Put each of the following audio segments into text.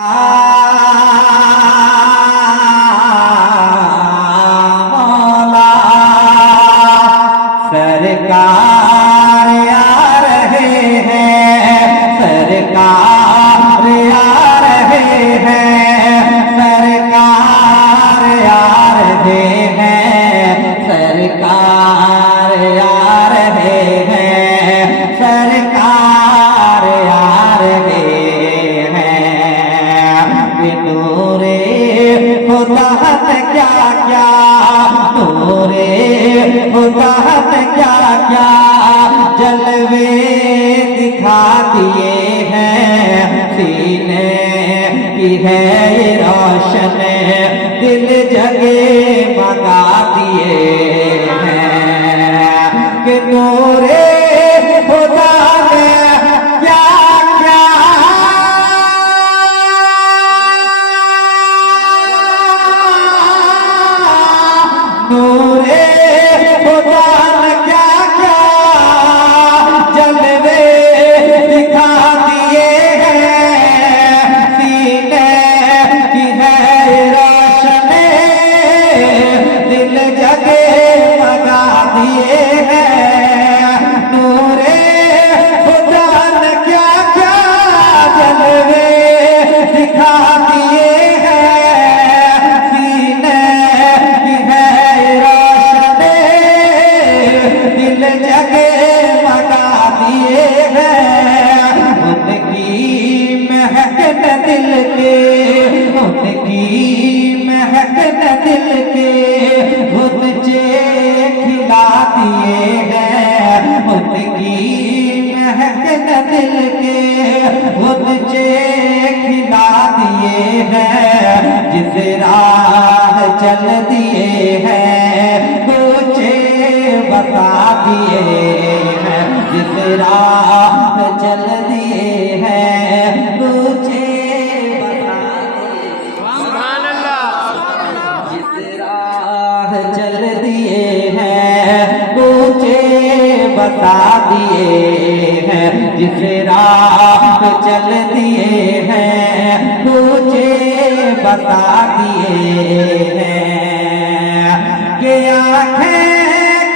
مولا سرکار آ رہے ہیں، سرکار آ رہے ہیں، سرکار آ رہے ہیں، سرکار آ رہے ہیں، سرکار آ رہے ہیں۔ نور خدا نے کیا کیا، نور خدا نے کیا کیا جلوے دکھا دیے ہیں، سینے کی ہے یہ روشن دل جگے مگا دیے ہیں کہ نور خدا نے کیا کیا نور خدا نے کیا کیا جلوے دکھا دیے ہیں، سینے کی ہے روشن دل جگے مگا دیے ہیں۔ نور خدا نے کیا کیا جلوے دکھا دیے ہیں، سینے کی ہے روشن دل جگے مگا دیے ہیں۔ ان کی مہک نے دل کے، ان کی مہک نے دل کے غنچے کھلا دیے ہیں، ان کی مہک نے دل کے غنچے کھلا دیے ہیں۔ جس راہ چل دیے ہیں کوچے بتا دیے ہیں، جس راہ چل دیے ہیں کوچے بتا دیے، سبحان اللہ، جس راہ چل دیے ہیں کوچے بتا دیے ہیں، جس راہ چل دیے ہیں کوچے بتا دیے ہیں کہ آنکھیں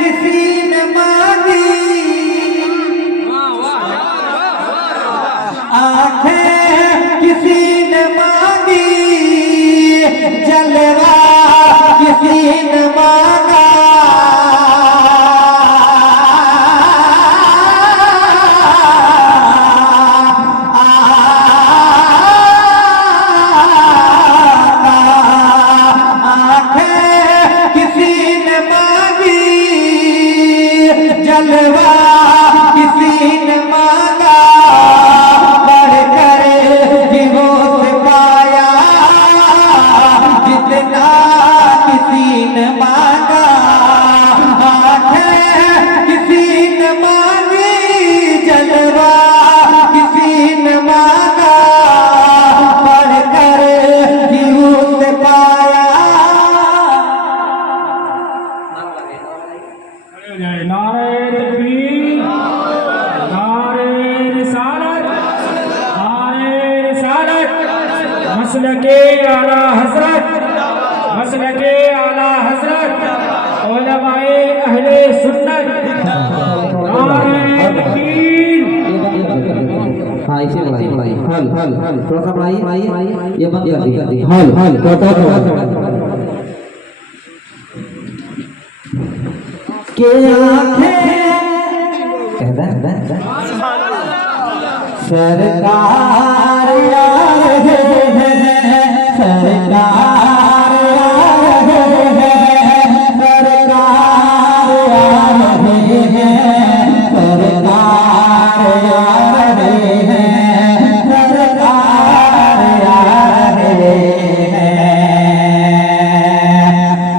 کسی نے مانگی، آنکھیں کسی نے مانگی، جلوہ کسی نے مانگا، جلوہ کسی نے مانگا، بڑھ کر ہیروں سے پایا جتنا کسی نے مانگا، آنکھیں کسی نے مانگی، جلوہ کسی نے مانگا، بڑھ کر ہیروں سے پایا۔ نعرہ تکبیر، نعرہ رسالت، نعرہ رسالت، مسلک اعلیٰ حضرت، مسلک اعلیٰ حضرت علماء اہل سنت، نعرہ تکبیر۔ ہاں اسے بڑھائی، حل تھوڑا سا بڑھائی، یہ بند کر دی، حل تھوڑا کہ آنکھیں سرکار آ رہے ہیں، سرکار آ رہے ہیں، سرکار آ رہے ہیں، سرکار آ رہے ہیں، سرکار آ رہے ہیں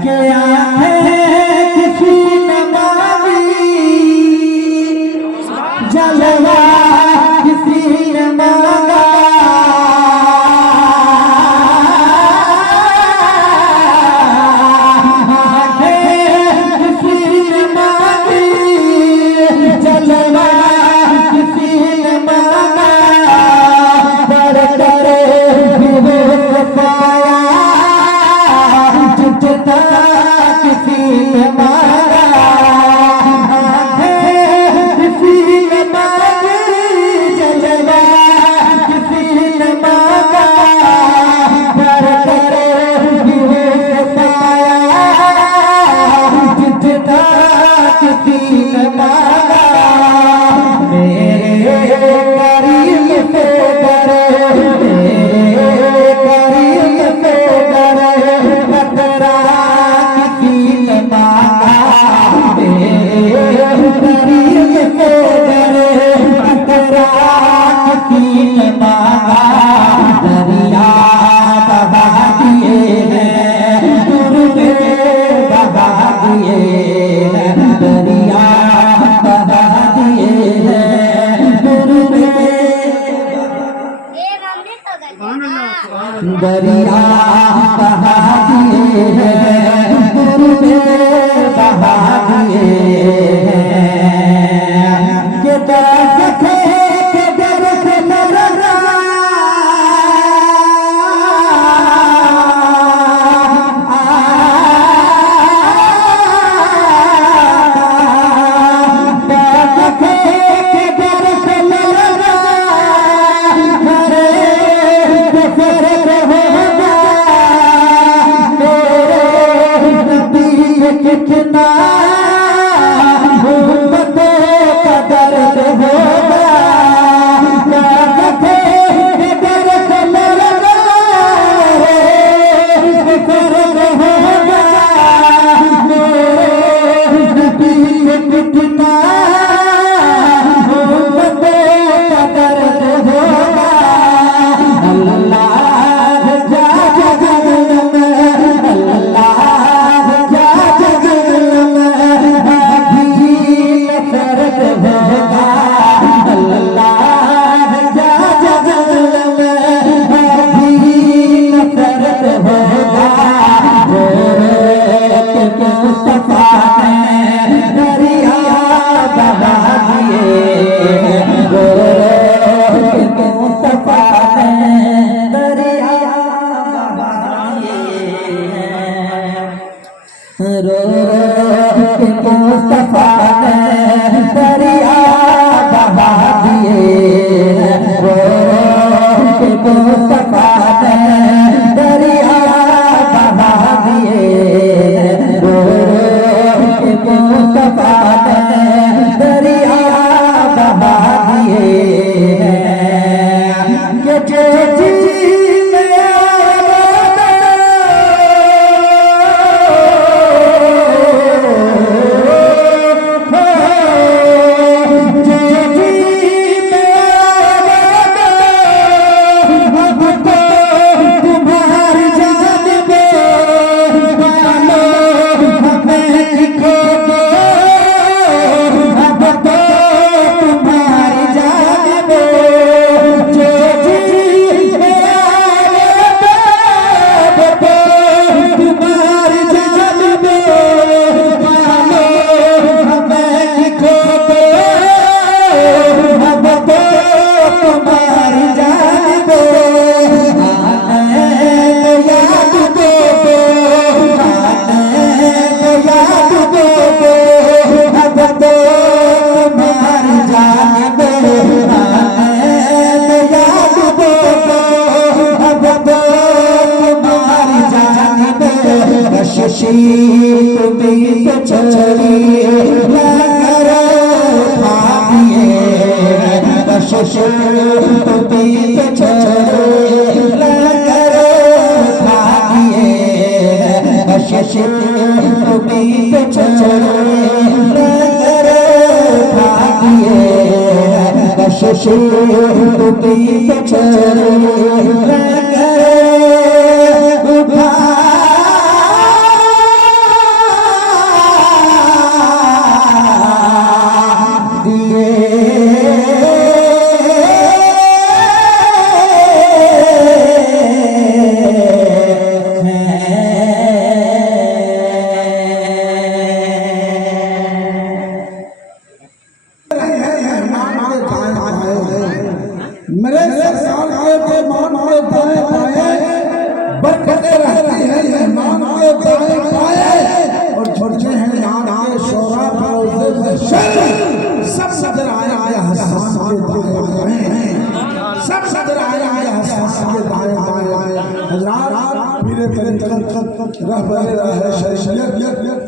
کہ آنکھیں کسی نے مانگی، جلوہ کسی نے مانگا، دریا بہا دیے ہیں دریا بہا دیے ہیں کہ درد تھے کہ درد مرنا کتنا محبتوں کا درد ہوگا درد مرنا درد ہوگا کتنا محبتوں کا درد ہوگا اللہ جا جگن اللہ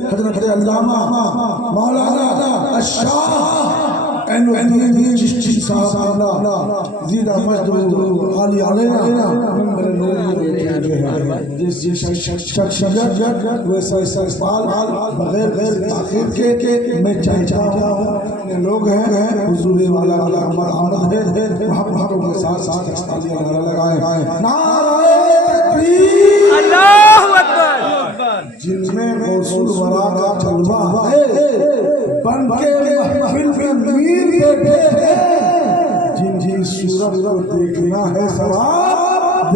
حضرت علامہ مولانا الشاہ اینو چشتی صاحب زیدہ مجد عالی علینا منبر نور جس شخصیت ویسا استقبال بغیر تاخیر کے میں چاہتا ہوں لوگ ہیں حضور والا عمر آمد ہے محبت کے ساتھ استقبالیہ نعرہ لگائیں نعرہ تکبیر اللہ اکبر جن میں رسول ورا کا جلوہ ہے بن کے محفل میں میر بیٹھے ہیں جن صورت کو دیکھنا ہے ثواب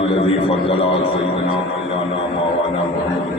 الذي فضل على سيدنا مولانا مولانا محمد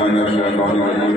من الشيطان الرجيم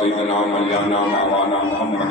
سيدنا مولانا مولانا محمد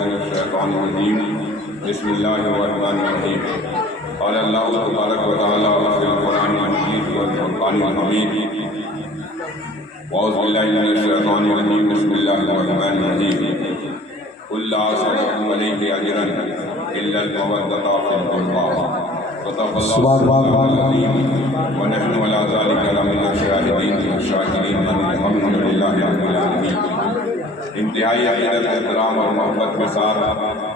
من الشيطان الرجيم بسم الله الرحمن الرحيم قال الله تبارك وتعالى في القرآن المجيد والفرقان الحميد أعوذ بالله من الشيطان الرجيم بسم الله الرحمن الرحيم قل لا أسألكم عليه أجرا إلا المودة في القربى صدق الله العظيم ونحن على ذلك لمن الشاهدين والشاكرين الحمد لله رب العالمين। انتہائی عقیدت احترام اور محبت کے ساتھ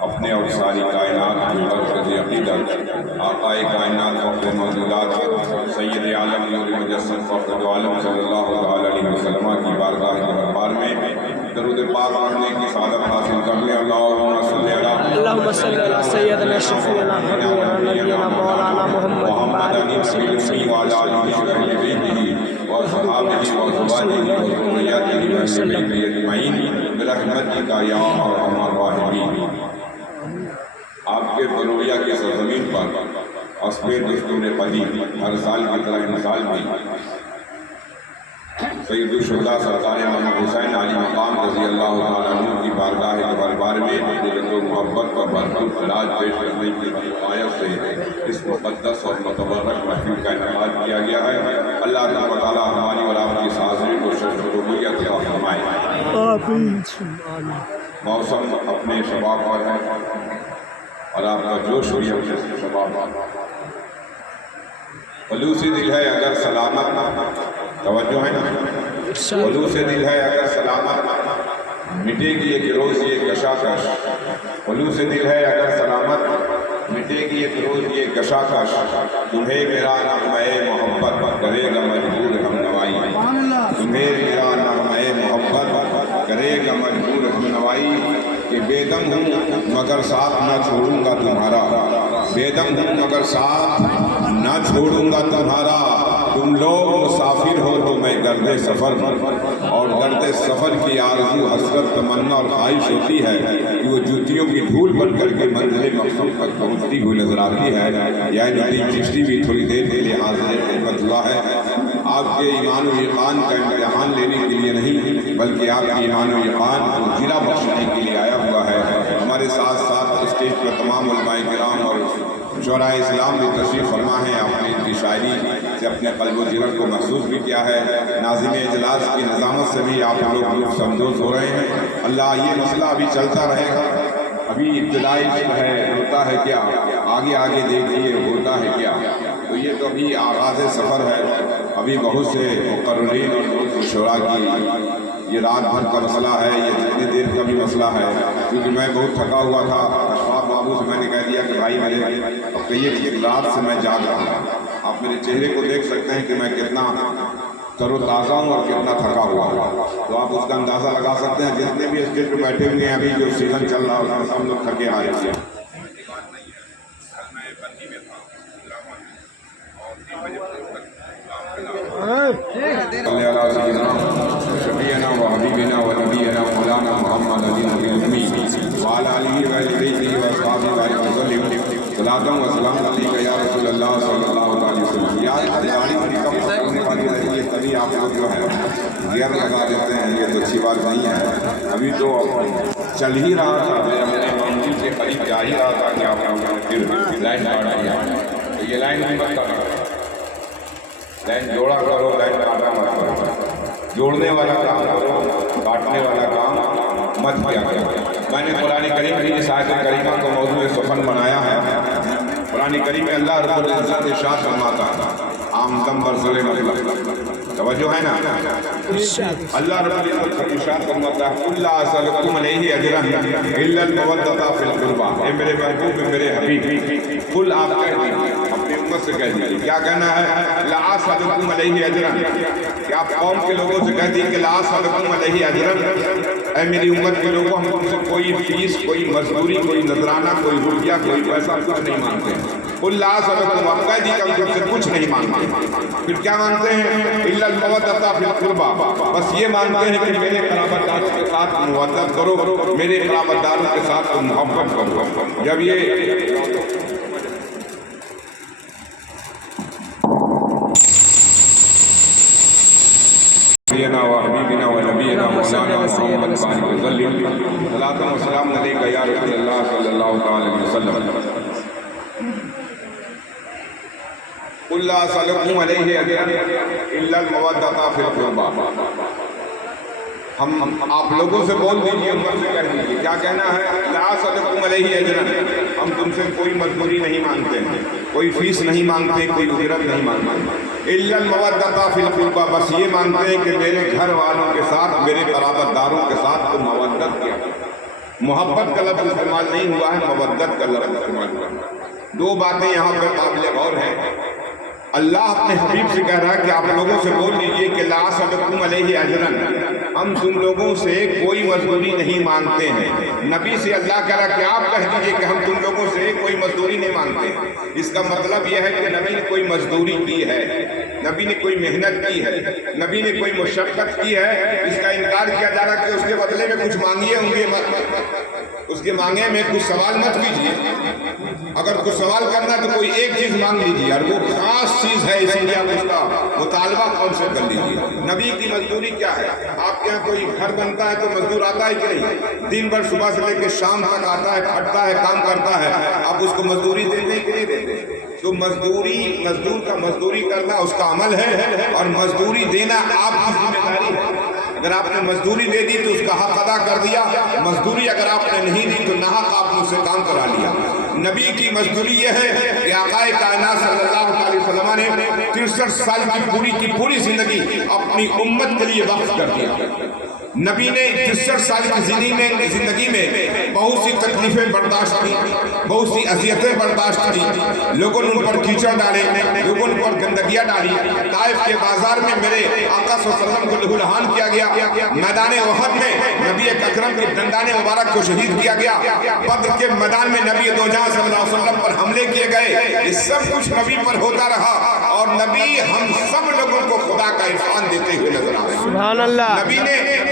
اپنے اور ساری کائنات کی برکت عقیدت آقائے کائنات فخر موجودات سید عالم نور مجسد فخر عالم صلی اللہ علیہ وسلم کی بارگاہ دربار میں درود پاک پڑھنے کی سعادت حاصل کرنے اللہم صلی علی سیدنا شفیعنا نبینا مولانا محمد محمد وسلم وعلى آلہ وصحبہ وازواجہ وذریاتہ اجمعین برحمتک یا ارحم الراحمین۔ آپ کے برویا کی سرزمین پر اسبِ دستور قدیم ہر سال کی طرح ان سال بھی سید الشہداء سرکار امام حسین علی مقام رضی اللہ عنہ کی بارگاہ دربار میں ملت و محبت کا بھرپور خراج پیش کرنے کی حمایت سے اس مقدس اور متبرک محفل کا انعقاد کیا گیا ہے۔ اللہ تعالیٰ ہماری اور آپ کی حاضری کو شرف و قبولیت عطا فرمائے۔ موسم اپنے شباب پر ہے اور آپ کا جوش بھی اپنے شباب پر ہے۔ خلوصِ دل ہے اگر سلامت توجہ ہے نا، خلوصِ دل ہے اگر سلامت مٹے گی ایک روز یہ کشاکش، خلوصِ دل ہے اگر سلامت مٹے گی ایک روز یہ کشاکش، تمہیں میرا نغمۂ محبت کرے گا مجبور ہم نوائی، تمہیں میرا نغمۂ محبت کرے گا مجبور ہم نوائی، کہ بے دم ہوں مگر ساتھ نہ چھوڑوں گا تمہارا، بے دم ہوں مگر ساتھ نہ چھوڑوں گا تمہارا، تم لوگ مسافر ہو تو میں گرد سفر، اور گرد سفر کی آرزو حسرت تمنا اور خواہش ہوتی ہے کہ وہ جوتیوں کی دھول بن کر کے منزل مقصود تک پہنچتی ہوئی نظر آتی ہے۔ یعنی چشتی بھی تھوڑی دیر کے لیے حاضر خدمت اللہ ہے۔ آپ کے ایمان و یقین کا امتحان لینے کے لیے نہیں بلکہ آپ کے ایمان و یقین کو جلا بخشنے کے لیے آیا ہوا ہے۔ ہمارے ساتھ ساتھ اسٹیج پر تمام علماء کرام اور شعراء اسلام بھی تشریف فرما ہیں۔ آپ نے ان کی شاعری سے اپنے قلب و جگر کو محسوس بھی کیا ہے۔ ناظم اجلاس کی نظامت سے بھی آپ لوگ لطف اندوز ہو رہے ہیں۔ اللہ یہ مسئلہ ابھی چلتا رہے گا۔ ابھی ابتدائی ہے، ہوتا ہے کیا، آگے آگے دیکھیے ہوتا ہے کیا۔ تو یہ تو ابھی آغاز سفر ہے۔ ابھی بہت سے مقررین اور شعراء کی یہ رات بھر کا مسئلہ ہے، یہ جتنی دیر کا بھی مسئلہ ہے، کیونکہ میں بہت تھکا ہوا تھا۔ اشفاق بابو سے میں نے کہہ دیا کہ بھائی میرے اب کئی رات سے میں جاگ رہا ہوں۔ آپ میرے چہرے کو دیکھ سکتے ہیں کہ میں کتنا تر و تازہ ہوں اور کتنا تھکا ہوا ہوں، تو آپ اس کا اندازہ لگا سکتے ہیں۔ جتنے بھی اسٹیج پہ بیٹھے ہوئے ہیں، ابھی جو سیزن چل رہا ہے اس میں سب لوگ تھکے آ رہے ہیں۔ شفیعنا و حبیبنا و نبینا مولانا محمد علی المی وعلی آلہ و بیتہ و اصحابہ وسلم صلاۃ و سلام علیک یا رسول اللہ صلی اللہ علیہ وسلم۔ یاد داڑھی کرنے والی رہتی ہے، تبھی آپ لوگ جو ہے گیئر لگا دیتے ہیں، یہ تو اچھی بات نہیں ہے۔ ابھی تو چل ہی رہا تھا، میں اپنے منزل کے قریب جا ہی رہا تھا کہ آپ لوگوں نے پھر لائن کاٹ دیا۔ تو یہ لائن نہیں مت کرنا، لائن جوڑا کرو، لائن کاٹا مت کرو۔ جوڑنے والا کام کرو، کاٹنے والا کام مت کیا کرو۔ میں نے قرآن کریم کی اس آیت کریمہ کو موضوع سخن بنایا ہے۔ قرآن کریم میں اللہ رب العزت ارشاد فرماتا ہے، عام دم برسلے مطلب توجہ ہے نا، اللہ رب العزت ارشاد فرماتا ہے قل لا اسألکم علیہ اجرا الا المودۃ فی القربى۔ اے میرے محبوب، میرے حبیب، قل آپ کہہ دیجیے، اپنی امت سے کہہ دیجیے، کیا کہنا ہے؟ لا اسألکم علیہ اجرا، کہ آپ قوم کے لوگوں سے کہہ دیجیے کہ لا اسألکم علیہ اجرا، اے میری امت کے لوگوں، ہم تم سے کوئی فیس، کوئی مزدوری، کوئی نذرانہ، کوئی روپیہ، کوئی پیسہ کچھ نہیں مانگتے ہیں۔ قل لا اسألکم، آپ کہہ دیجیے کہ ہم تم سے کچھ نہیں مانگتے۔ پھر کیا مانگتے ہیں؟ الا المودۃ فی القربى، بس یہ مانگتے ہیں کہ میرے قرابت داروں کے ساتھ مودت کرو، میرے قرابت داروں کے ساتھ محبت کرو۔ جب یہ سیدنا و حبیبنا و نبینا مولانا محمد بارک وسلم صلاۃ و سلام علیک یا رسول اللہ صلی اللہ تعالی علیہ وسلم۔ قل لا اسألکم علیہ اجرا الا المودۃ فی القربى، ہم آپ لوگوں سے بول دیجیے، امت سے کہہ دیجیے، کیا کہنا ہے؟ لا اسألکم علیہ اجرا، ہم تم سے کوئی مزدوری نہیں مانگتے، کوئی فیس نہیں مانگتے، کوئی اجرت نہیں مانگتے، الا المودۃ فی القربى، بس یہ مانگتے ہیں کہ میرے گھر والوں کے ساتھ، میرے قرابت داروں کے ساتھ تو مودت کیا۔ محبت کا لفظ استعمال نہیں ہوا ہے، مودت کا لفظ استعمال ہوا ہے۔ دو باتیں یہاں پر قابل غور ہیں۔ اللہ اپنے حبیب سے کہہ رہا ہے کہ آپ لوگوں سے بول دیجئے کہ لا اسألکم علیہ اجرا، ہم تم لوگوں سے کوئی مزدوری نہیں مانگتے ہیں۔ نبی سے اللہ کہہ رہا ہے کہ آپ کہہ دیجئے کہ ہم تم لوگوں سے کوئی مزدوری نہیں مانگتے۔ اس کا مطلب یہ ہے کہ نبی نے کوئی مزدوری کی ہے، نبی نے کوئی محنت کی ہے، نبی نے کوئی مشقت کی ہے۔ اس کا انکار کیا جا رہا ہے کہ اس کے بدلے میں کچھ مانگیے ہوں گے، اس کے مانگے میں کچھ سوال مت کیجیے۔ اگر کچھ سوال کرنا تو کوئی ایک چیز مانگ لیجیے، اور وہ خاص چیز ہے، اسی لیے آپ اس کا مطالبہ کون سے کر لیجیے۔ نبی کی مزدوری کیا ہے؟ آپ کے یہاں کوئی گھر بنتا ہے تو مزدور آتا ہے کہ نہیں؟ دن بھر صبح سے لے کے شام تک آتا ہے، کھٹتا ہے، کام کرتا ہے، آپ اس کو مزدوری دیتے ہیں کہ نہیں دیتے؟ تو مزدور کا مزدوری کرنا اس کا عمل ہے، اور مزدوری دینا آپ کی ذمہ داری ہے۔ اگر آپ نے مزدوری دے دی تو اس کا حق ادا کر دیا، مزدوری اگر آپ نے نہیں دی تو ناحق آپ نے اسے کام کرا لیا۔ نبی کی مزدوری یہ ہے کہ آقا کائنات صلی اللہ علیہ وسلم نے 63 سال کی پوری زندگی اپنی امت کے لیے وقف کر دیا۔ نبی نے 63 سال کی زندگی میں بہت سی تکلیفیں برداشت کی، بہت سی اذیتیں برداشت کی، لوگوں نے ان پر کیچڑ ڈالے، لوگوں نے ان پر گندگیاں ڈالی۔ طائف کے بازار میں میرے آقا صلی اللہ علیہ وسلم کو لہو لہان کیا گیا، میدان احد میں نبی اکرم کے دندان مبارک کو شہید کیا گیا، بدر کے میدان میں نبی دو جہاں صلی اللہ علیہ وسلم پر حملے کیے گئے۔ یہ سب کچھ نبی پر ہوتا رہا، اور نبی ہم سب لوگوں کو خدا کا عرفان دیتے ہوئے نظر آ رہے ہیں۔ سبحان اللہ.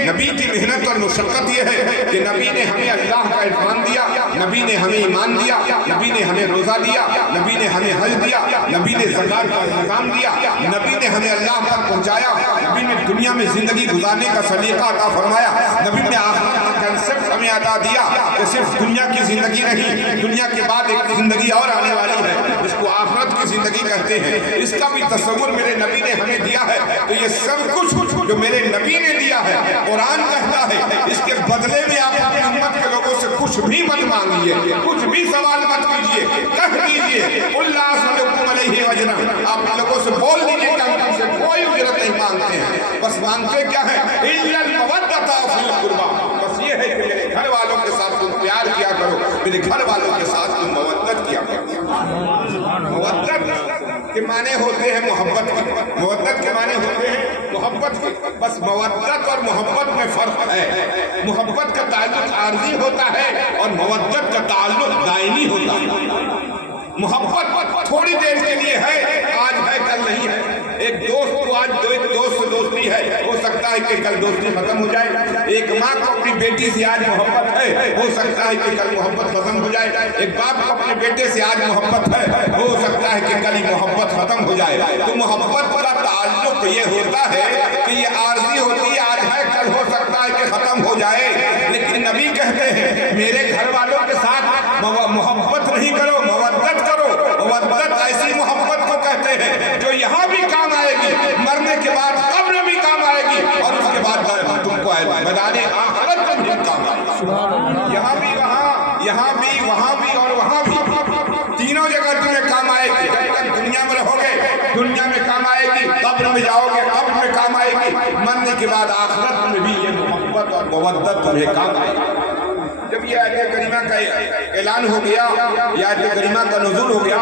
نبی کی محنت اور مشقت یہ ہے کہ نبی نے ہمیں اللہ کا عرفان دیا، نبی نے ہمیں ایمان دیا، نبی نے ہمیں روزہ دیا، نبی نے ہمیں حج دیا، نبی نے زکات کا انتظام دیا، نبی نے ہمیں اللہ تک پہنچایا، نبی نے دنیا میں زندگی گزارنے کا سلیقہ عطا فرمایا، نبی نے آخرت کا کنسپٹ ہمیں عطا دیا کہ صرف دنیا کی زندگی نہیں، دنیا کے بعد ایک زندگی اور آنے والی ہے جس کو آخرت کی زندگی کہتے ہیں، اس کا بھی تصور میرے نبی نے ہمیں دیا ہے. تو یہ سب کچھ جو میرے نبی نے دیا ہے قرآن کہتا ہے اس کے بدلے میں آپ اپنی امت کے لوگوں سے کچھ بھی مت مانگیے، کچھ بھی سوال مت کیجیے، کہہ دیجیے اللہ صلی علیہ وسلم، آپ لوگوں سے بول دیجیے کہ ہم تم سے کوئی اجرت نہیں مانگتے ہیں، بس مانگتے کیا ہے الا المودۃ فی القربى، بس یہ ہے کہ میرے گھر والوں کے ساتھ تم پیار کیا کرو، میرے گھر والوں کے ساتھ تم مودت کیا کرو. مودت کے معنی ہوتے ہیں محبت کی، مودت کے معنی ہوتے ہیں محبت کی. بس مودت اور محبت میں فرق ہے. محبت کا تعلق عارضی ہوتا ہے اور مودت کا تعلق دائمی ہوتا ہے. محبت تھوڑی دیر کے لیے ہے، آج ہے کل نہیں ہے. ایک دوست کو آج ایک دوست سے دوستی ہے، ہو سکتا ہے کہ کل دوستی ختم ہو جائے. ایک ماں کو اپنی بیٹی سے آج محبت ہے، ہو سکتا ہے کہ کل محبت ختم ہو جائے. ایک باپ کو اپنے بیٹے سے آج محبت ہے، ہو سکتا ہے کہ کل ہی محبت ختم ہو جائے. تو محبت کا تعلق یہ ہوتا ہے کہ یہ عارضی ہوتی ہے، آج ہے کل ہو سکتا ہے کہ ختم ہو جائے. لیکن نبی کہتے ہیں میرے گھر والوں کے ساتھ محبت نہیں کرو، مودت کرو. مودت ایسی محبت کو کہتے ہیں جو یہاں بھی کام آئے گی، مرنے کے بعد قبر بھی کام آئے گی، اور اس کے بعد تم کو میدان آخرت میں بھی کام آئے گی. یہاں بھی وہاں بھی اور وہاں بھی، تینوں جگہ تمہیں کام آئے گی. جب تک دنیا میں رہو گے دنیا میں کام آئے گی، قبر میں جاؤ گے قبر میں کام آئے گی، مرنے کے بعد آخرت میں بھی یہ محبت اور مودت تمہیں کام آئے گی. جب یہ آیت کریمہ کا اعلان ہو گیا، یہ آیت کریمہ کا نزول ہو گیا،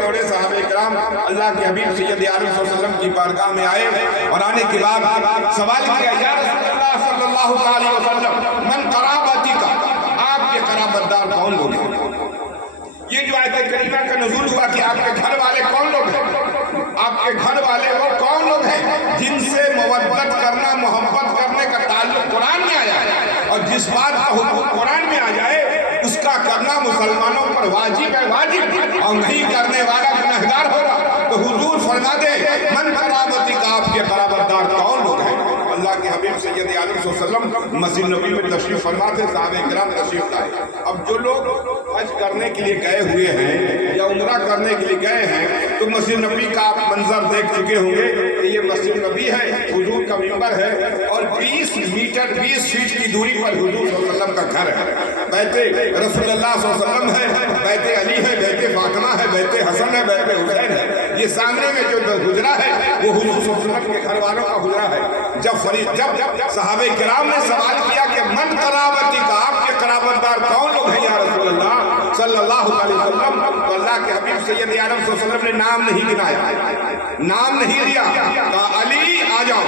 دوڑے صحابہ کرام اللہ کے حبیب سید عالم صلی اللہ علیہ وسلم کی بارگاہ میں آئے اور آنے کے بعد سوال کیا یا رسول اللہ صلی اللہ علیہ وسلم من قرابتی کا، آپ کے قرابت دار کون لوگ ہیں؟ یہ جو آیت کریمہ کا نزول ہوا کہ آپ کے گھر والے کون لوگ ہیں، آپ کے گھر والے وہ کون لوگ ہیں جن سے مودت کرنا محبت کرنے کا تعلق قرآن میں آیا ہے، اور جس بات کا حکم قرآن میں آ جائے اس کا کرنا مسلمانوں پر واجب ہے، واجب، اور نہیں کرنے والا گنہگار ہوگا. تو حضور فرما دے من قرابتی کا، آپ کے قرابت دار کون لوگ ہیں؟ اللہ کے حبیب سید عالم صلی اللہ علیہ وسلم مسجد نبی میں تشریف فرما تھے، صحابہ کرام تشریف لائے. اب جو لوگ حج کرنے کے لیے گئے ہوئے ہیں یا عمرہ کرنے کے لیے گئے ہیں تو مسجد نبی کا آپ منظر دیکھ چکے ہوں گے کہ یہ مسجد نبی ہے، حضور کا منبر ہے، اور 20 میٹر 20 فیٹ کی دوری پر حضور صلی اللہ علیہ وسلم کا گھر ہے. بیت رسول اللہ صلی اللہ علیہ وسلم ہے، بیت علی ہے، بیت فاطمہ ہے، بیت حسن ہے، بیت حسین ہے. یہ سامنے میں جو حجرہ ہے وہ حضور صلی اللہ علیہ وسلم کے گھر والوں کا حجرہ ہے. جب صحابہ کرام نے سوال کیا کہ من قرابتی کا، آپ کے قرابت دار کون لوگ ہیں یا رسول اللہ صلی اللہ علیہ وسلم، تو اللہ کے حبیب سید عالم صلی اللہ علیہ وسلم نے نام نہیں گنایا، نام نہیں لیا، کہا علی آ جاؤ،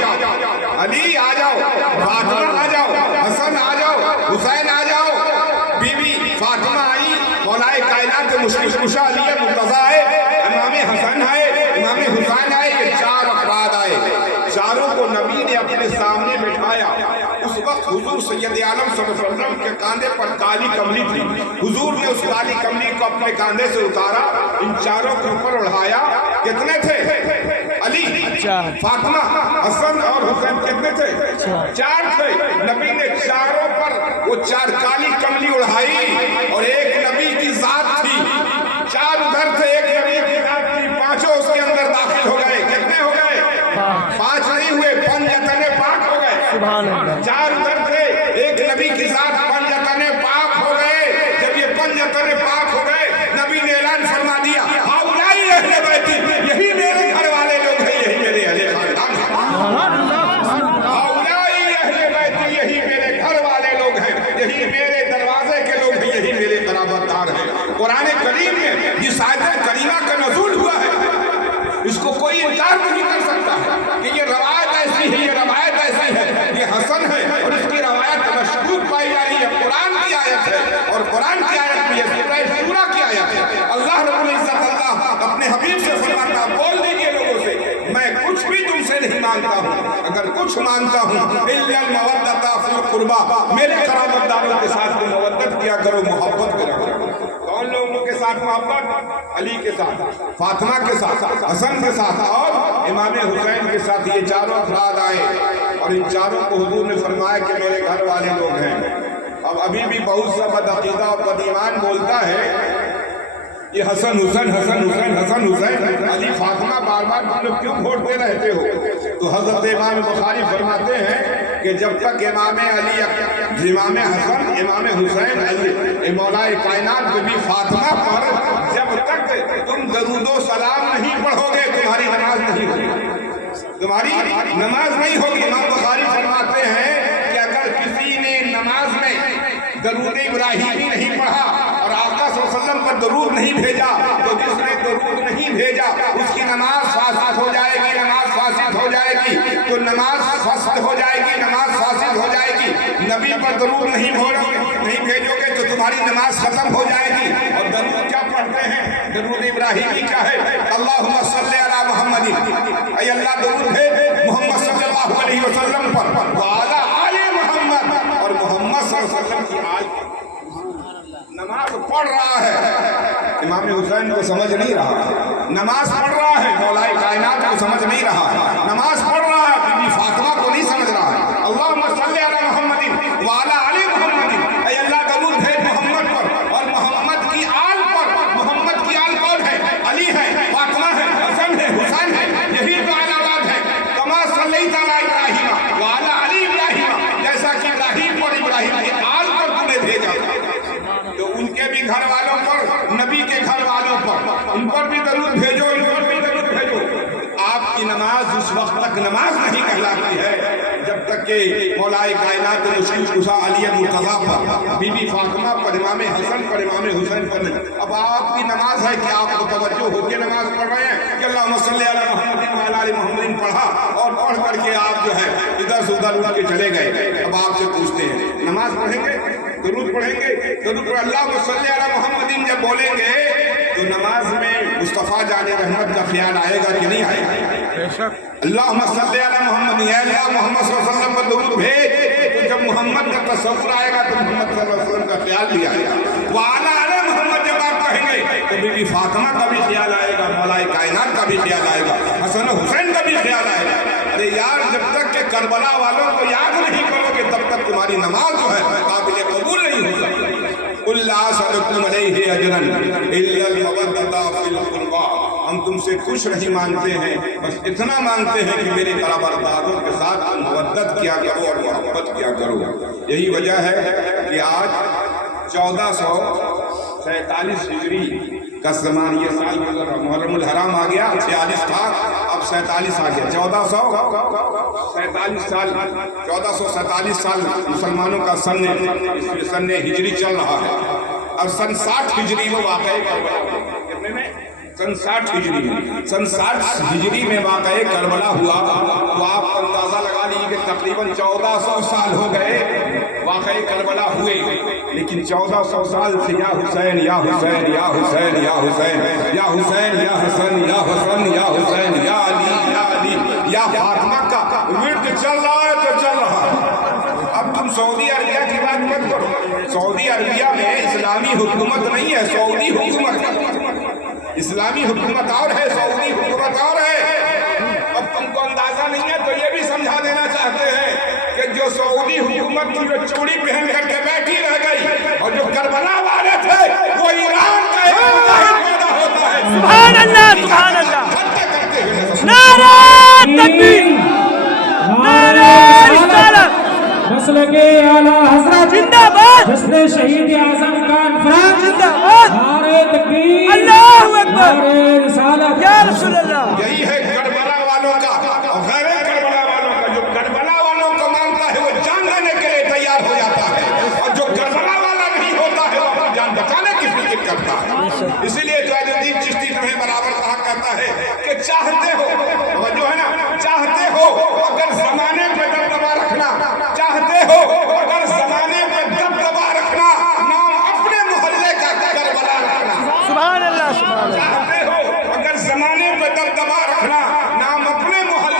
علی آ جاؤ، فاطمہ آ جاؤ، حسن آ جاؤ، حسین آ جاؤ. بی بی فاطمہ آئی، مولا کائنات مشکل کشا علی مرتضیٰ آئے، امام حسن آئے، امام حسین آئے، یہ 4 افراد آئے. چاروں کو نبی نے اپنے سامنے بٹھایا. اس وقت حضور سید عالم صلی اللہ علیہ وسلم کے کاندھے پر کالی کملی تھی. حضور نے اس کالی کملی کو اپنے کاندھے سے اتارا، ان چاروں کے اوپر اڑھایا. کتنے تھے؟ علی، فاطمہ، حسن اور حسین. کتنے تھے؟ 4 تھے. نبی نے چاروں پر وہ 4 کالی کملی اڑھائی، اور ایک نبی کی ذات تھی. 4 ادھر تھے، ایک نبی کی ذات تھی. 5 اس کے اندر داخل ہو گئے. کتنے ہو گئے؟ 5 نہیں ہوئے، 5 پاک ہو گئے. سبحان اللہ. 4 ادھر تھے، ایک نبی کی ذات 5 پاک ہو گئے. جب یہ 5 پاک ہو گئے نبی نے اعلان فرما دیا ہؤلاء اہل بیتی، یہی میرے گھر والے لوگ ہیں، یہی میرے اہل خاندان ہیں. ہؤلاء اہل بیتی، یہی میرے گھر والے لوگ ہیں، یہی میرے دروازے کے لوگ ہیں، یہی میرے قرابت دار ہیں. قرآن کریم میں جس آیت کریمہ کا نزول ہوا ہے اس کو کوئی انکار نہیں کر سکتا کہ یہ روایت ایسی ہے، یہ روایت ایسی ہے. یہ حسن ہے اور اس کی اگر کچھ مانتا ہوں الا المودۃ فی القربى، میرے قرابت داروں کے ساتھ مودت کیا کرو، محبت کرو۔ کون لوگوں کے ساتھ محبت؟ علی کے ساتھ، فاطمہ کے ساتھ، حسن کے ساتھ اور امام حسین کے ساتھ۔ یہ چاروں افراد آئے اور ان چاروں کو حضور نے فرمایا کہ میرے گھر والے لوگ ہیں۔ اب ابھی بھی بہت سا بدعقیدہ اور بد ایمان بولتا ہے یہ حسن حسین حسن حسین حسن حسین علی فاطمہ بار بار تم لوگ کیوں گھوٹتے رہتے ہو؟ تو حضرت امام بخاری فرماتے ہیں کہ جب تک امام علی، امام حسن، امام حسین، علی مولا کائنات بی بی فاطمہ پر جب تک تم درود و سلام نہیں پڑھو گے تمہاری نماز نہیں ہوگی، تمہاری نماز نہیں ہوگی۔ امام بخاری فرماتے ہیں کہ اگر کسی نے نماز میں درود ابراہیمی نہیں پڑھا اور آقا صلی اللہ علیہ وسلم پر درود نہیں بھیجا تو جس نے درود نہیں بھیجا اس کی نماز فاسد ہو جائے گی، نماز فاسد ہو جائے گی، تو نماز فاسد ہو جائے گی، نماز فاسد ہو جائے گی۔ نبی پر درود نہیں بھیجو گے تو تمہاری نماز ختم ہو جائے گی۔ اور درود کیا پڑھتے ہیں؟ درود ابراہیمی کیا ہے؟ اللہم صلی علی محمد، اے اللہ درود بھیج محمد صلی اللہ علیہ وسلم پر، وعلی آل محمد، اور محمد صلی اللہ علیہ وسلم کی آل پر۔ نماز پڑھ رہا ہے، امام حسین کو سمجھ نہیں رہا، نماز پڑھ رہا ہے، مولا کائنات کو سمجھ نہیں رہا، نماز پڑھ رہا ہے، بی بی فاطمہ کو نہیں سمجھ رہا۔ اللہم صلی علی محمد وعلی آل محمد، اے اللہ درود بھیج محمد پر اور محمد کی آل پر۔ محمد کی آل کون ہے؟ علی ہے، فاطمہ ہے، حسن ہے، حسین ہے، یہی تو آل اولاد ہے۔ کما صلیت علی ابراہیم وعلی آل ابراہیم، جیسا کہ ابراہیم اور ابراہیم کی آل پر تمہیں بھیجا تھا، تو ان کے بھی گھر والوں پر، نبی کے گھر والوں پر، ان پر بھی درود بھیجو، ان پر بھی درود بھیجو۔ آپ کی نماز اس وقت تک نماز نہیں کہلاتی ہے جب تک کہ مولا کائنات مشکل کشا علی مرتضیٰ پر، بی بی فاطمہ پر، امام حسن پر، امام حسین پر نہیں۔ اب آپ کی نماز ہے کہ آپ متوجہ ہو کے نماز پڑھ رہے ہیں کہ اللہم صلی علی محمد وعلی آل محمد پڑھا اور پڑھ کر کے آپ جو ہے ادھر سے ادھر اٹھ کے چلے گئے۔ اب آپ سے پوچھتے ہیں نماز پڑھیں گے، درود پڑھیں گے، درود پر اللہم صلی علی محمد جب بولیں گے تو نماز میں مصطفیٰ جان رحمت کا خیال آئے گا کہ نہیں آئے گا؟ اللہم صلی علی محمد، یا اللہ محمد صلی اللہ علیہ وسلم پر درود بھیج، تو جب محمد کا تصور آئے گا تو محمد صلی اللہ علیہ وسلم کا خیال بھی آئے گا۔ وعلی آل محمد جب آپ کہیں گے تو بی بی فاطمہ کا بھی خیال آئے گا، مولا کائنات کا بھی خیال آئے گا، حسن حسین کا بھی خیال آئے گا۔ ارے یار جب تک کہ کربلا والوں کو یاد نہیں کرو گے تب تک تمہاری نماز جو ہے قابل قبول نہیں ہو سکتی۔ قُلْ لَا أَسْأَلُكُمْ عَلَيْهِ أَجْرًا إِلَّا الْمَوَدَّةَ فِي الْقُرْبَىٰ، ہم تم سے کچھ نہیں مانگتے ہیں، بس اتنا مانگتے ہیں کہ میرے برادروں کے ساتھ مودت کیا کرو اور محبت کیا کرو۔ یہی وجہ ہے کہ آج 1447 ہجری کا زمان، یہ سال گزرا، محرم الحرام آ گیا، 46 تھا، اب 47 آ گیا، 1447 سال مسلمانوں کا سن ہجری چل رہا ہے۔ اب سن 60 ہجری میں واقع کتنے میں؟ سن 60 ہجری میں، سن 60 ہجری میں واقع کربلا ہوا، تو آپ اندازہ لگا لیجیے کہ تقریباً 1400 سال ہو گئے واقع کربلا ہوئے، لیکن 1400 سال سے یا حسین یا حسین یا حسین یا حسین یا حسین یا حسن یا حسن یا حسین یا علی یا علی یا فاطمہ کا ورد چل رہا ہے تو چل رہا ہے۔ اب تم سعودی عربیہ کی بات مت کرو، سعودی عربیہ میں اسلامی حکومت نہیں ہے، سعودی حکومت ہے۔ اسلامی حکومت اور ہے، سعودی حکومت اور ہے۔ اب تم کو اندازہ نہیں ہے تو یہ بھی سمجھا دینا چاہتے ہیں کہ جو سعودی حکومت کی جو چوڑی پہن کر کے بیٹھی رہ گئی اور جو کربلا والے تھے وہ ایران کا ایک مجاہد پیدا ہوتا ہے۔ سبحان اللہ، سبحان اللہ، نعرہ تکبیر، نعرہ رسالت، مسلک اعلی حضرت زندہ باد، جسر شہید اعظم کانفرنس زندہ باد، نعرہ تکبیر، اللہ اکبر، نعرہ رسالت، یا رسول اللہ۔ یہی ہے کربلا والوں کا اور غیر کربلا والوں کا۔ جو کربلا والوں کو مانتا ہے وہ جان دینے کے لیے تیار ہو جاتا ہے، اور جو کربلا والا نہیں ہوتا ہے وہ اپنی جان بچانے کی فکر کرتا ہے۔ اسی لیے جواد الدین چشتی تمہیں برابر کہا کرتا ہے کہ چاہتے ہو، جو ہے نا، چاہتے ہو اگر زمانے پہ دبدبا رکھنا، چاہتے ہو اگر زمانے پہ دبدبا رکھنا، نام اپنے محلے کا کربلا رکھنا۔ سبحان اللہ، سبحان اللہ، چاہتے ہو اگر زمانے پہ دبدبا رکھنا، نام اپنے محلے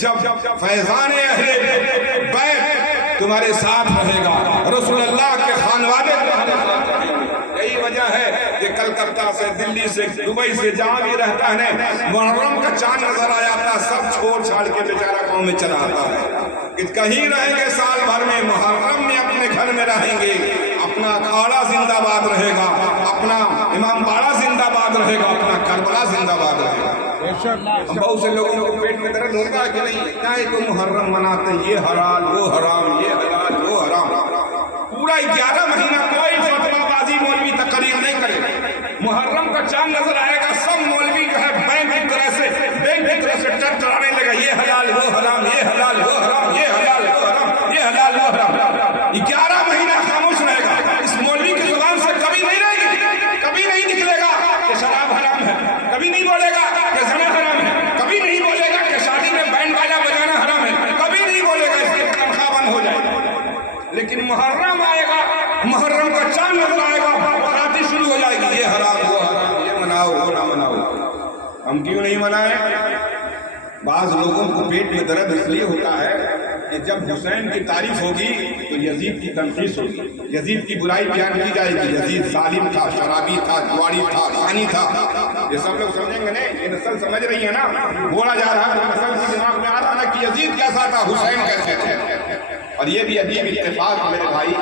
جب فیضان اہل بیت تمہارے ساتھ رہے گا، رسول اللہ کے خانوادے تمہارے ساتھ رہے گا۔ یہی وجہ ہے کہ کلکتہ سے، دلی سے، دبئی سے جہاں بھی رہتا ہے محرم کا چاند نظر آیا تھا، سب چھوڑ چھاڑ کے بیچارہ گاؤں میں چلا آتا ہے کہ کہیں رہیں گے سال بھر میں، محرم میں اپنے گھر میں رہیں گے، اپنا اکھاڑا زندہ باد رہے گا، اپنا امام باڑہ زندہ باد رہے گا، اپنا کربلا زندہ باد رہے گا۔ بہت سے لوگوں کو پیٹ میں درد ہوتا ہے کہ نہیں کیا کو محرم مناتے ہیں، یہ حلال وہ حرام، یہ حلال وہ حرام۔ پورا 11 مہینہ کوئی فتویٰ بازی مولوی تقریر نہیں کرے، محرم کا چاند نظر آئے گا سب مولوی جو ہے بینک کی طرح سے ٹرٹرانے لگا، یہ حلال وہ حرام، یہ حلال وہ حرام، یہ حلال وہ حرام، یہ حلال وہ حرام۔ 11 مہینہ خاموش رہے گا، اس مولوی کی زبان سے کبھی نہیں رہے گی، کبھی نہیں نکلے گا کہ شراب حرام ہے، کبھی نہیں بولے گا کہ زنا حرام ہے، کبھی نہیں بولے گا کہ شادی میں بینڈ باجا بجانا حرام ہے، کبھی نہیں بولے گا، اس کی تنخواہ بند ہو جائے گا۔ لیکن محرم آئے گا، محرم کا چاند نظر آئے گا، باتیں شروع ہو جائے گی، یہ حرام وہ حرام، یہ مناؤ وہ نہ مناؤ۔ ہم کیوں نہیں منائیں؟ بعض لوگوں کو پیٹ میں درد اس لیے ہوتا ہے کہ جب حسین کی تعریف ہوگی تو یزید کی تنقیص ہوگی، یزید کی برائی بیان کی جائے گی، یزید ظالم تھا، شرابی تھا، جواری تھا، خانی تھا۔ یہ سب لوگ سمجھیں گے نہیں، یہ نسل سمجھ رہی ہے نا، بولا جا رہا ہے نسل کی دماغ میں آ رہا ہے کہ یزید کیسا تھا، حسین کیسے تھے۔ اور یہ بھی عجیب اتفاق میرے بھائی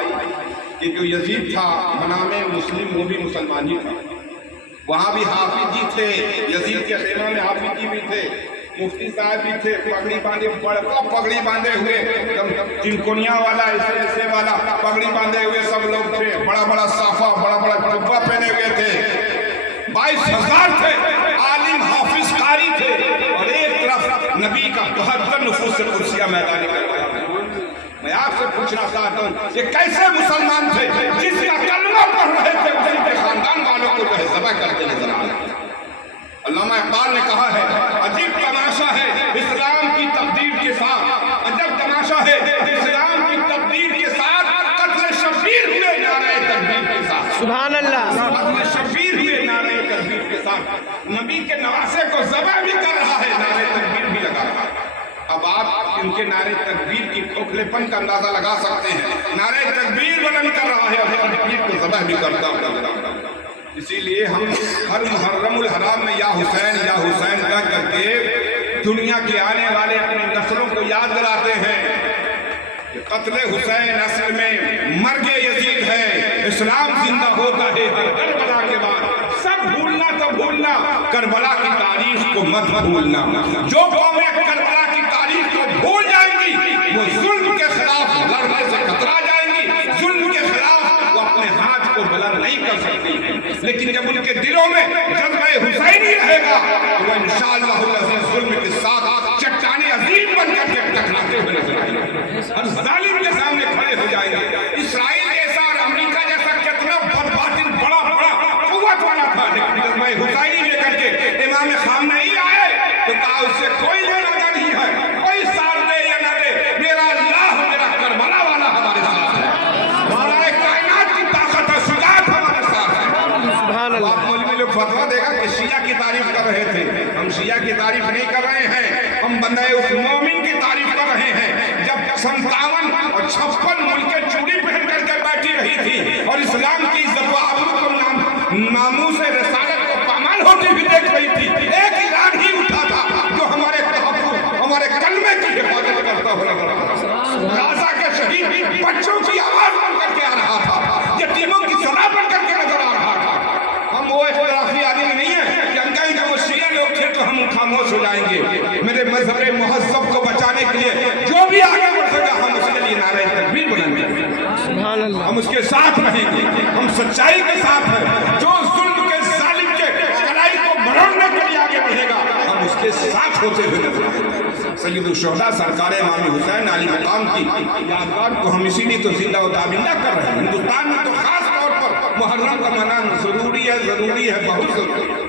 کہ جو یزید تھا بنام مسلم وہ بھی مسلمان ہی تھا، وہاں بھی حافظ جی تھے، یزید کے خیمہ میں حافظ جی بھی تھے، مفتی صاحب بھی تھے، پگڑی باندھے، بڑا پگڑی باندھے ہوئے، چنکونیا والا ایسے والا پگڑی باندھے ہوئے سب لوگ تھے، بڑا بڑا صافہ، بڑا بڑا جبہ پہنے ہوئے تھے، 22,000 تھے، عالم حافظ قاری تھے، اور ایک طرف نبی کا 72 نفوس سے کرسیاں میدانی کروایا۔ میں آپ سے پوچھنا چاہتا ہوں یہ کیسے مسلمان تھے جس کا کلمہ پڑھ رہے تھے ان کے خاندان والوں کو جو ہے ذبح کرتے نظر آ رہے تھے۔ علامہ اقبال نے کہا ہے عجیب تماشا ہے اسلام کی تقدیر کے ساتھ، عجب تماشا ہے اسلام کی تقدیر کے ساتھ قتل شبیر ہوئے نعرہ تکبیر کے ساتھ، سبحان اللہ، قتل شبیر ہوئے نعرہ تکبیر کے ساتھ، نبی کے نواسے کو ذبح بھی کر رہا ہے، نعرہ تکبیر بھی لگا رہا ہے۔ اب آپ ان کے نعرہ تکبیر کی کھوکھلے پن کا اندازہ لگا سکتے ہیں، نعرہ تکبیر بلند کر رہا ہے اور تکبیر کو ذبح بھی کرتا ہے۔ اسی لیے ہم ہر محرم الحرام میں یا حسین کہہ کر کے دنیا کے آنے والے اپنی نسلوں کو یاد دلاتے ہیں کہ قتل حسین اصل میں مرگ یزید ہے، اسلام زندہ ہوتا ہے کربلا کے بعد۔ سب بھولنا تو بھولنا، کربلا کی تاریخ کو مت بھولنا۔ جو قومیں کربلا کی تاریخ کو بھول جائیں گی وہ ظلم کے خلاف لڑنے سے کترا جائیں گی، ظلم کے خلاف وہ اپنے ہاتھ کو بلند نہیں کر سکتی، لیکن جب ان کے دلوں میں جذبہ حسینی رہے گا تو وہ انشاءاللہ العزیز ظلم کے ساتھ چٹانیں عظیم بن کر کے ٹکراتے ہوئے نظر آئیں گے، ہر ظالم کے سامنے کھڑے ہو جائیں گے۔ اسرائیل جیسا اور امریکہ جیسا کتنا بدباطن بڑا قوت والا تھا، لیکن جذبہ حسینی لے کر کے امام خامنہی آئے تو کہا اس سے کوئی لینا نہیں ہے، کوئی ساتھ دے یا نہ دے، میرا اللہ میرا کربلا والا ہمارے ساتھ ہے، ہمارا کائنات کی طاقت ہے، شجاعت ہمارے ساتھ ہے۔ سبحان اللہ۔ آپ مولوی لوگ فتویٰ دے گا کہ شیعہ کی تعریف کر رہے تھے، ہم شیعہ کی تعریف نہیں کر رہے ہیں، ہم بندہ اس مومن کی تعریف کر رہے ہیں جب 57 اور 56 ملکیں چوڑی پہن کر کے بیٹھی رہی تھی اور اسلام کی عزت و آبرو کو ناموس رسالت کو پامال ہوتی ہوئی دیکھ رہی تھی، ایک اعلان ہی اٹھا تھا جو ہمارے تحفظ، ہمارے کلمے کی حفاظت کرتا ہوا نظر آ رہا تھا۔ غازہ کے شہید بچوں کی آواز بن کر کے آ رہا تھا، یتیموں کی صدا بن کر کے نظر آ رہا تھا۔ ہم وہ اختلافی آدمی نہیں ہیں کہ ہم کہیں کہ وہ شیعہ لوگ تھے تو ہم خاموش ہو جائیں گے۔ میرے مذہب مہذب کو بچانے کے لیے جو بھی آگے بڑھے گا ہم اس کے لیے نعرہ تکبیر بلند کریں گے، ہم اس کے ساتھ رہیں گے، ہم سچائی کے ساتھ ہیں۔ جو ظلم کے ظالم کے کلائی کو مروڑنے کے لیے آگے بڑھے گا ہم اس کے ساتھ ہوتے ہوئے نظر آئیں گے۔ سید الشہداء سرکار امام حسین علی مقام کی یادگار کو ہم اسی لیے تو زندہ و دابندہ کر رہے ہیں۔ ہندوستان میں تو خاص طور پر محرم کا منانا ضروری ہے، بہت ضروری ہے،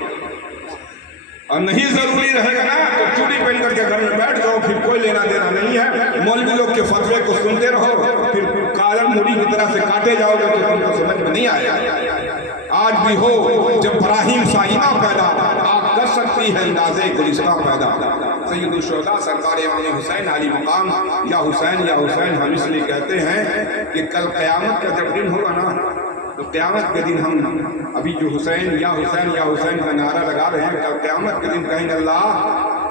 اور نہیں ضروری رہے گا نا تو چوڑی پہن کر کے گھر میں بیٹھ جاؤ، پھر کوئی لینا دینا نہیں ہے۔ مولوی لوگ کے فتوے کو سنتے رہو، پھر کالم موڑی کی طرح سے کاٹے جاؤ گے تو تم کو سمجھ میں نہیں آئے گا۔ آج بھی ہو جب براہیم صاحبہ پیدا، آپ کر سکتی ہے اندازے گلستہ پیدا۔ سید الشہداء سرکار امام حسین علی مقام یا حسین ہم اس لیے کہتے ہیں کہ کل قیامت کا جب دن ہوگا نا تو قیامت کے دن ہم ابھی جو حسین کا نعرہ لگا رہے ہیں، کل قیامت کے دن کہیں گے اللہ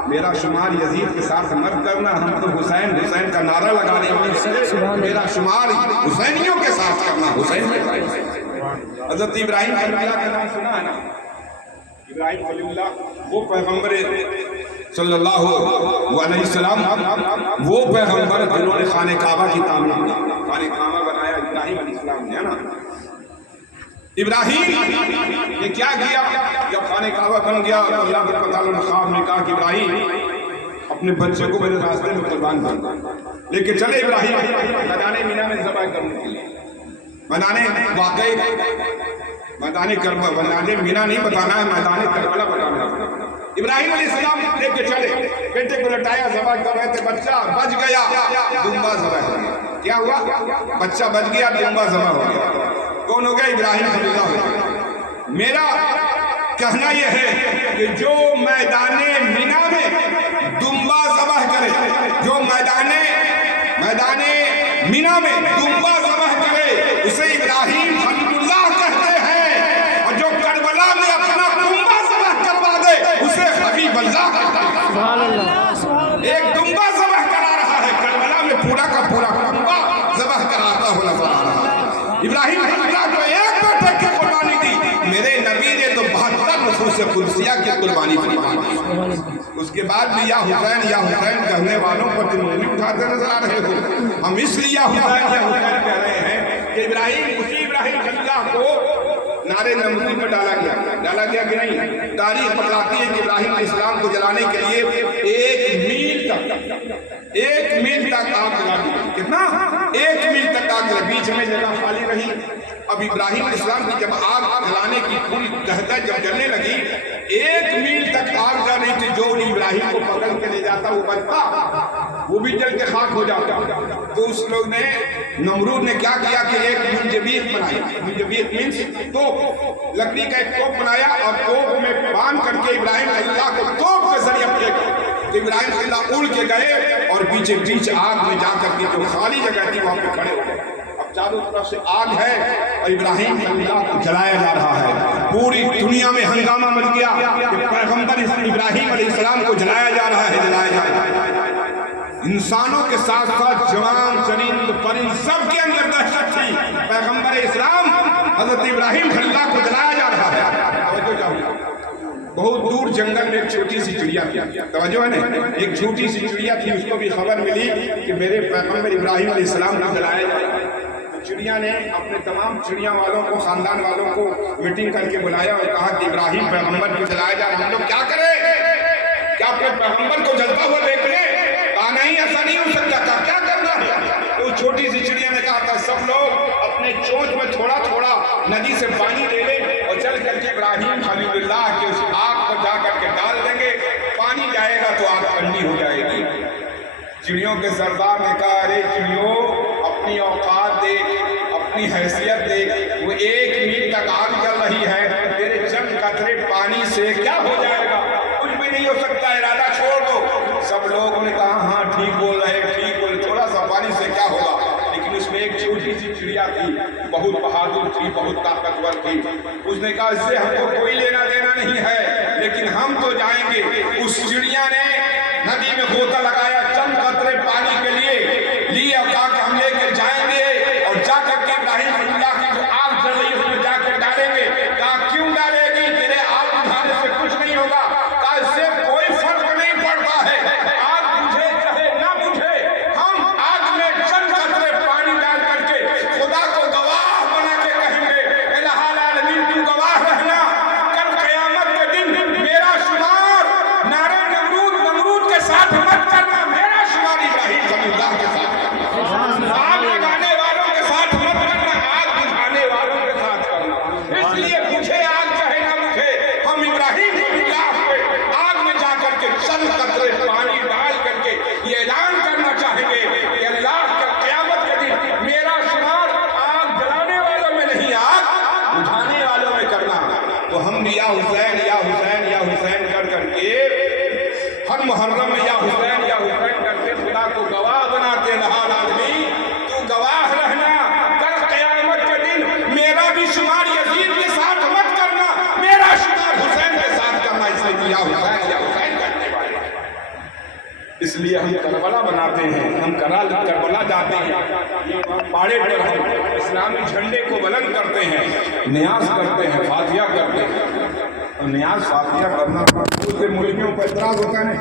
میرا شمار یزید کے ساتھ مت کرنا، ہم تو حسین کا نعرہ لگا رہے ہیں، میرا شمار حسینیوں کے ساتھ کرنا، حسین کے ساتھ۔ حضرت ابراہیم خلیل اللہ کا نام سنا ہے نا؟ ابراہیم خلیل اللہ وہ پیغمبر صلی اللہ علیہ وسلم، وہ پیغمبر جنہوں نے خانہ کعبہ کی تعمیر کی، خانہ کعبہ بنایا ابراہیم علیہ السلام نے، ہے نا؟ ابراہیم نے کیا کیا؟ جب خانہ کعبہ بن گیا اللہ تعالیٰ نے خواب میں کہا کہ ابراہیم اپنے بچے کو میرے راستے میں قربان کر لے کے چلے ابراہیم میدان مینا میں ذبح کرنے کے لیے۔ میدان مینا نہیں بتانا ہے، میدان کربلا بتانا ہے۔ ابراہیم علیہ السلام لے کے چلے، بیٹے کو لٹایا، ذبح کر رہے تھے، بچہ بچ گیا، دمبا ذبح ہو گیا۔ کیا ہوا؟ بچہ بچ گیا، دمبا ذبح ہو گیا۔ کون ہو گیا؟ ابراہیم خلیل اللہ ہو گیا۔ میرا کہنا یہ ہے کہ جو میدان مینا میں دمبا ذبح کرے، جو میدان مینا میں دمبا ذبح کرے، اسے ابراہیم خلیل اللہ کہتے ہیں، اور جو کربلا میں اپنا دمبا ذبح کروا دے اسے حبیب اللہ کہتے ہیں۔ ایک دمبا ذبح کرا رہا ہے، کربلا میں پورا کا پورا دمبا ذبح کراتا ہوا نظر آ رہا ہے۔ ابراہیم خلیل اللہ کو ایک بیٹے کی قربانی دی، میرے نبی نے تو 72 نفوس قدسیہ کی قربانی دی۔ اس کے بعد بھی یا حسین کہنے والوں پر تم انگلی اٹھاتے نظر آ رہے ہو۔ ہم اس لیے یا حسین کہہ رہے ہیں کہ ابراہیم خلیل اللہ کو نعرے نمرود میں ڈالا گیا کہ نہیں؟ تاریخ بتلاتی ہے کہ ابراہیم علیہ السلام کو جلانے کے لیے 1 میل تک آگ جلا دی۔ کتنا؟ 1 میل تک آگ جلا، بیچ میں جگہ خالی رہی۔ اب ابراہیم علیہ السلام کی جب آگ جلانے کی پوری تہدید جب جلنے لگی، 1 میل تک آگ جل رہی تھی، جو ابراہیم کو پکڑ کے لے جاتا وہ بچتا، وہ بھی جل کے خاک ہو جاتا۔ تو اس لوگ نے، نمرود نے کیا کیا کہ ایک منجبیت بنائی، منجبیت مینس توپ، لکڑی کا ایک توپ بنایا اور توپ میں باندھ کر کے ابراہیم علیہ اللہ کو توپ کے ذریعے پھینکا۔ تو ابراہیم علیہ اللہ اڑ کے گئے اور بیچ آگ میں جا کر کے جو خالی جگہ تھی وہاں پہ کھڑے ہو گئے۔ اب چاروں طرف سے آگ ہے اور ابراہیم علیہ اللہ کو جلایا جا رہا ہے۔ پوری دنیا میں ہنگامہ مچ گیا کہ پیغمبر ابراہیم علیہ السلام کو جلایا جا رہا ہے۔ انسانوں کے ساتھ ساتھ جوان چرند پرند سب کے اندر دہشت تھی۔ پیغمبر اسلام حضرت ابراہیم خلیل اللہ کو جلایا جا رہا ہے۔ بہت دور جنگل میں ایک چھوٹی سی چڑیا تھی، توجہ ہے نا، ایک چھوٹی سی چڑیا تھی، اس کو بھی خبر ملی کہ میرے پیغمبر ابراہیم علیہ السلام کو جلایا جا رہا ہے۔ چڑیا نے اپنے تمام چڑیا والوں کو، خاندان والوں کو میٹنگ کر کے بلایا اور کہا کہ ابراہیم پیغمبر کو جلایا جا رہا ہے، ہم لوگ کیا کریں؟ کیا اپنے پیغمبر کو جلتا ہوا دیکھ لیں؟ کہا نہیں، ایسا نہیں ہو سکتا، کیا کرنا ہے؟ تو چھوٹی سی چڑیا نے کہا تھا سب لوگ اپنے چونچ میں تھوڑا تھوڑا ندی سے پانی لے لیں اور چل کر کے ابراہیم خلیل اللہ کے اس آگ کو جا کر کے ڈال دیں گے، پانی جائے گا تو آگ ٹھنڈی ہو جائے گی۔ چڑیوں کے سردار نے کہا ارے چڑیوں، اپنی اوقات دیکھ، اپنی حیثیت دیکھ، وہ 1 میل تک آگ جل رہی ہے، تیرے چند قطرے پانی سے کیا ہو جائے گا؟ کچھ بھی نہیں ہو سکتا، ارادہ چھوڑ دو۔ سب لوگوں نے کہا ہاں ٹھیک بول رہے، تھوڑا سا پانی سے کیا ہوگا؟ لیکن اس میں ایک چھوٹی سی چڑیا تھی، بہت بہادر تھی، بہت طاقتور تھی۔ اس نے کہا اس سے ہم کو کوئی لینا دینا نہیں ہے، لیکن ہم تو جائیں گے۔ اس چڑیا نے ندی میں غوطہ لگایا چند قطرے پانی کے لیے اور کہا کہ ہم لے کے جائیں گے اور جا کر کے ابراہیم خلیل اللہ کی جو آگ جل رہی ہے اس میں جا کے ڈالیں گے۔ کہا کیوں ڈالے گی؟ تیرے آگ بجھانے سے کچھ نہیں ہوگا۔ کہا اس سے کوئی فرق نہیں پڑتا ہے، آگ بجھے چاہے نہ بجھے، ہم آگ میں چند قطرے پانی ڈال کر کے خدا کو گواہ بنا کے کہیں گے الہ العالمین تم گواہ رہنا، کل قیامت کے دن میرا شمار نعرے نمرود کے ساتھ مت کرنا، میرا شمار ابراہیم خلیل اللہ کے ساتھ کرنا، آگ لگانے والوں کے ساتھ مت کرنا، آگ بجھانے والوں کے ساتھ کرنا۔ اس لیے مجھے آگ چاہے نہ مجھے، ہم ابراہیم خلیل اللہ پہ آگ میں جا کر کے چند قطرے پانی ڈال کر کے یہ اعلان کرنا چاہیں گے کہ اللہ کا قیامت کے دن میرا شمار آگ جلانے والوں میں نہیں، آگ بجھانے والوں میں کرنا۔ تو ہم بھی یا حسین یا حسین یا حسین کر کر کے ہر محرم میں یا اس لیے ہم کربلا بناتے ہیں، ہم کربلا جاتے ہیں، پہاڑے پر ہم اسلامی جھنڈے کو بلند کرتے ہیں، نیاز کرتے ہیں، فاتحہ کرتے ہیں. اور نیاز فاتحہ کرنا دوسرے ملکیوں پر اعتراض ہوتا ہے.